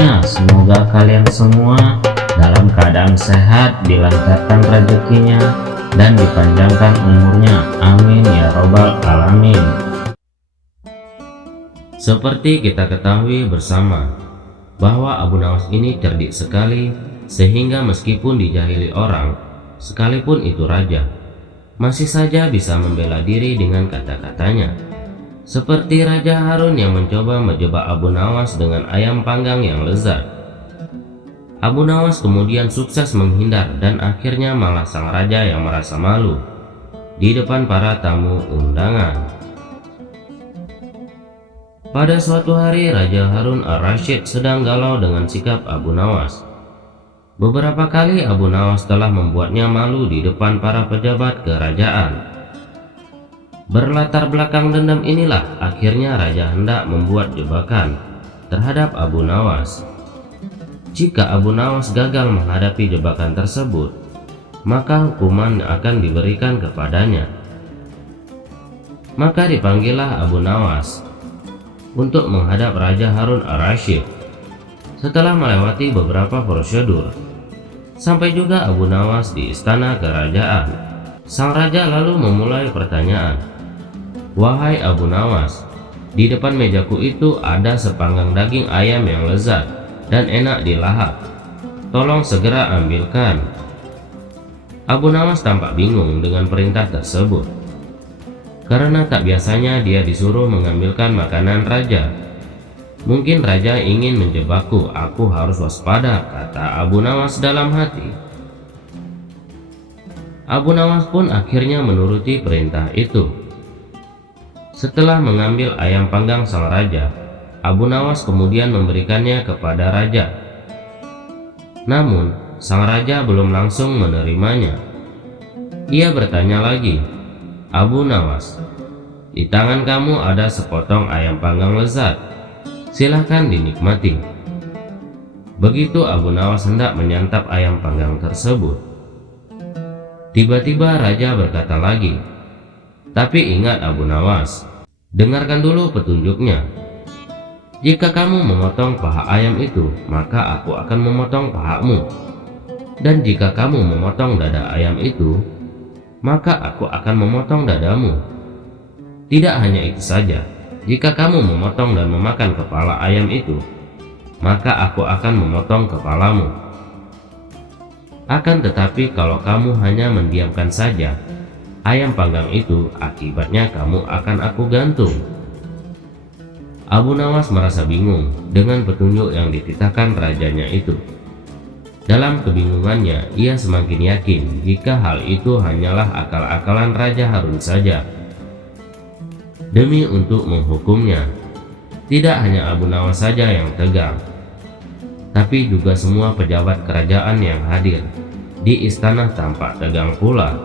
Selanjutnya, semoga kalian semua dalam keadaan sehat, dilancarkan rezekinya, dan dipanjangkan umurnya. Amin ya robbal alamin. Seperti kita ketahui bersama bahwa Abu Nawas ini cerdik sekali, sehingga meskipun dijahili orang, sekalipun itu raja, masih saja bisa membela diri dengan kata-katanya. Seperti Raja Harun yang mencoba menjebak Abu Nawas dengan ayam panggang yang lezat. Abu Nawas kemudian sukses menghindar dan akhirnya malah sang raja yang merasa malu di depan para tamu undangan. Pada suatu hari, Raja Harun Ar-Rasyid sedang galau dengan sikap Abu Nawas. Beberapa kali Abu Nawas telah membuatnya malu di depan para pejabat kerajaan. Berlatar belakang dendam inilah akhirnya raja hendak membuat jebakan terhadap Abu Nawas. Jika Abu Nawas gagal menghadapi jebakan tersebut, maka hukuman akan diberikan kepadanya. Maka dipanggillah Abu Nawas untuk menghadap Raja Harun Ar-Rasyid. Setelah melewati beberapa prosedur, sampai juga Abu Nawas di istana kerajaan. Sang raja lalu memulai pertanyaan. "Wahai Abu Nawas, di depan mejaku itu ada sepanggang daging ayam yang lezat dan enak dilahap. Tolong segera ambilkan." Abu Nawas tampak bingung dengan perintah tersebut, karena tak biasanya dia disuruh mengambilkan makanan raja. "Mungkin raja ingin menjebakku, aku harus waspada," kata Abu Nawas dalam hati. Abu Nawas pun akhirnya menuruti perintah itu. Setelah mengambil ayam panggang sang raja, Abu Nawas kemudian memberikannya kepada raja. Namun, sang raja belum langsung menerimanya. Ia bertanya lagi, "Abu Nawas, di tangan kamu ada sepotong ayam panggang lezat. Silahkan dinikmati." Begitu Abu Nawas hendak menyantap ayam panggang tersebut, tiba-tiba raja berkata lagi, "Tapi ingat Abu Nawas, dengarkan dulu petunjuknya. Jika kamu memotong paha ayam itu, maka aku akan memotong pahamu. Dan jika kamu memotong dada ayam itu, maka aku akan memotong dadamu. Tidak hanya itu saja, jika kamu memotong dan memakan kepala ayam itu, maka aku akan memotong kepalamu. Akan tetapi kalau kamu hanya mendiamkan saja ayam panggang itu, akibatnya kamu akan aku gantung." Abu Nawas merasa bingung dengan petunjuk yang dititahkan rajanya itu. Dalam kebingungannya, ia semakin yakin jika hal itu hanyalah akal-akalan Raja Harun saja. Demi untuk menghukumnya, tidak hanya Abu Nawas saja yang tegang, tapi juga semua pejabat kerajaan yang hadir di istana tampak tegang pula.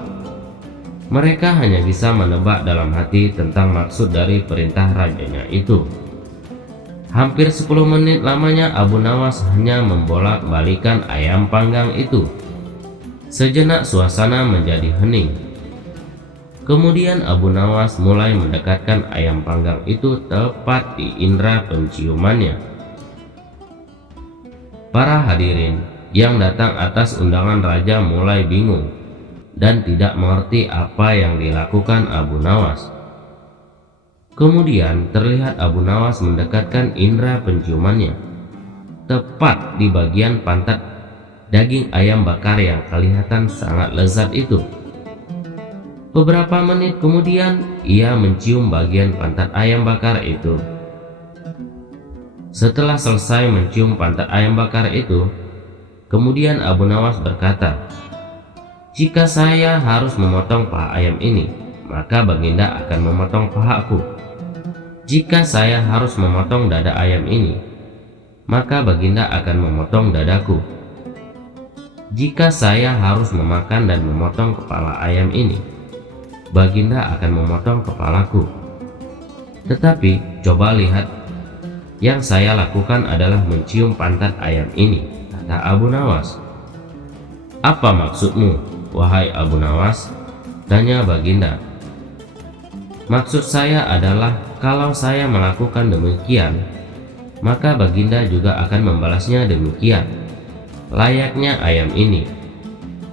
Mereka hanya bisa menebak dalam hati tentang maksud dari perintah rajanya itu. Hampir 10 menit lamanya Abu Nawas hanya membolak-balikan ayam panggang itu. Sejenak suasana menjadi hening. Kemudian Abu Nawas mulai mendekatkan ayam panggang itu tepat di indera penciumannya. Para hadirin yang datang atas undangan raja mulai bingung dan tidak mengerti apa yang dilakukan Abu Nawas. Kemudian terlihat Abu Nawas mendekatkan indera penciumannya tepat di bagian pantat daging ayam bakar yang kelihatan sangat lezat itu. Beberapa menit kemudian ia mencium bagian pantat ayam bakar itu. Setelah selesai mencium pantat ayam bakar itu, kemudian Abu Nawas berkata, "Jika saya harus memotong paha ayam ini, maka Baginda akan memotong pahaku. Jika saya harus memotong dada ayam ini, maka Baginda akan memotong dadaku. Jika saya harus memakan dan memotong kepala ayam ini, Baginda akan memotong kepalaku. Tetapi coba lihat, yang saya lakukan adalah mencium pantat ayam ini," kata Abu Nawas. "Apa maksudmu, wahai Abu Nawas?" tanya Baginda. "Maksud saya adalah kalau saya melakukan demikian, maka baginda juga akan membalasnya demikian. Layaknya ayam ini.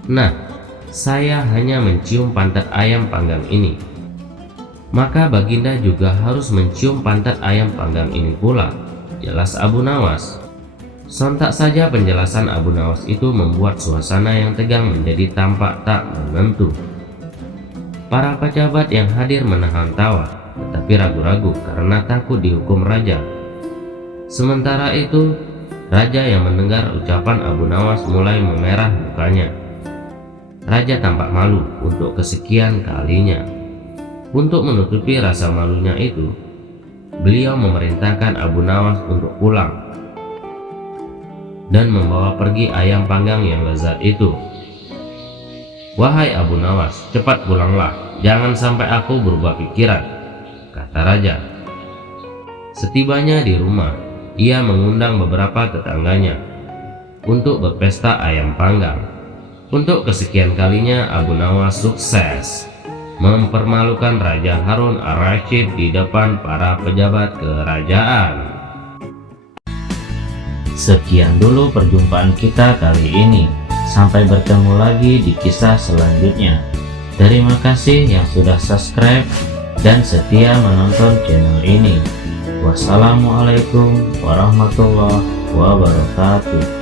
Nah, saya hanya mencium pantat ayam panggang ini, maka baginda juga harus mencium pantat ayam panggang ini pula, jelas Abu Nawas. Sontak saja penjelasan Abu Nawas itu membuat suasana yang tegang menjadi tampak tak menentu. Para pejabat yang hadir menahan tawa, tetapi ragu-ragu karena takut dihukum raja. Sementara itu, raja yang mendengar ucapan Abu Nawas mulai memerah mukanya. Raja tampak malu untuk kesekian kalinya. Untuk menutupi rasa malunya itu, beliau memerintahkan Abu Nawas untuk pulang dan membawa pergi ayam panggang yang lezat itu. "Wahai Abu Nawas, cepat pulanglah, jangan sampai aku berubah pikiran," kata raja. Setibanya di rumah, ia mengundang beberapa tetangganya untuk berpesta ayam panggang. Untuk kesekian kalinya Abu Nawas sukses mempermalukan Raja Harun Ar-Rasyid di depan para pejabat kerajaan. Sekian dulu perjumpaan kita kali ini. Sampai bertemu lagi di kisah selanjutnya. Terima kasih yang sudah subscribe dan setia menonton channel ini. Wassalamualaikum warahmatullahi wabarakatuh.